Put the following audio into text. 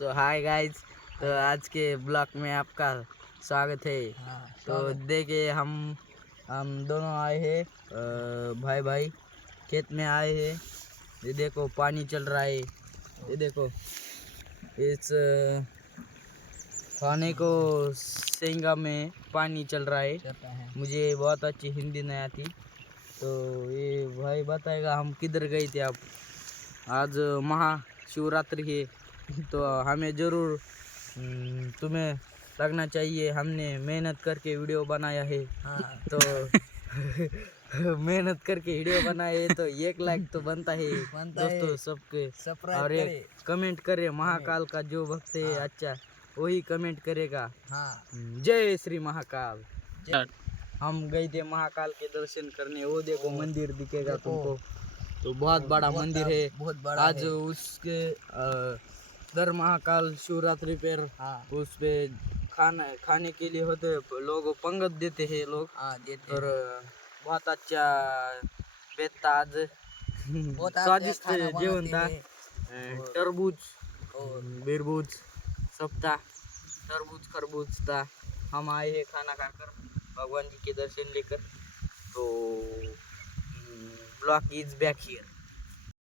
सो hi guys, तो आज के ब्लॉग में आपका स्वागत है। तो देखिए हम दोनों आए हैं, भाई भाई खेत में आए हैं। ये देखो पानी चल रहा है, ये देखो इस खाने को सेंगा में पानी चल रहा है। मुझे बहुत अच्छी हिंदी नहीं आती, तो ये भाई बताएगा हम किधर गए थे। अब आज महाशिवरात्रि है, तो हमें ज़रूर तुम्हें लगना चाहिए, हमने मेहनत करके वीडियो बनाया है। तो मेहनत करके वीडियो बनाए तो 1 लाइक तो बनता है दोस्तों सबके। और एक कमेंट करे, महाकाल का जो भक्त है अच्छा वही कमेंट करेगा। जय श्री महाकाल। हम गए थे महाकाल के दर्शन करने। वो देखो मंदिर दिखेगा तुमको, तो बहुत बड़ा मंदिर है। आज उसके दर महाकाल शिवरात्रि पर उस पे खाने के लिए होते लोग पंगत देते हैं लोग। और बहुत अच्छा बेता आज स्वादिष्ट जेवण था। तरबूज बिरबूज सब था, तरबूज खरबूज था। हम आए हैं खाना खाकर भगवान जी के दर्शन लेकर। तो ब्लॉग इज बैक हियर।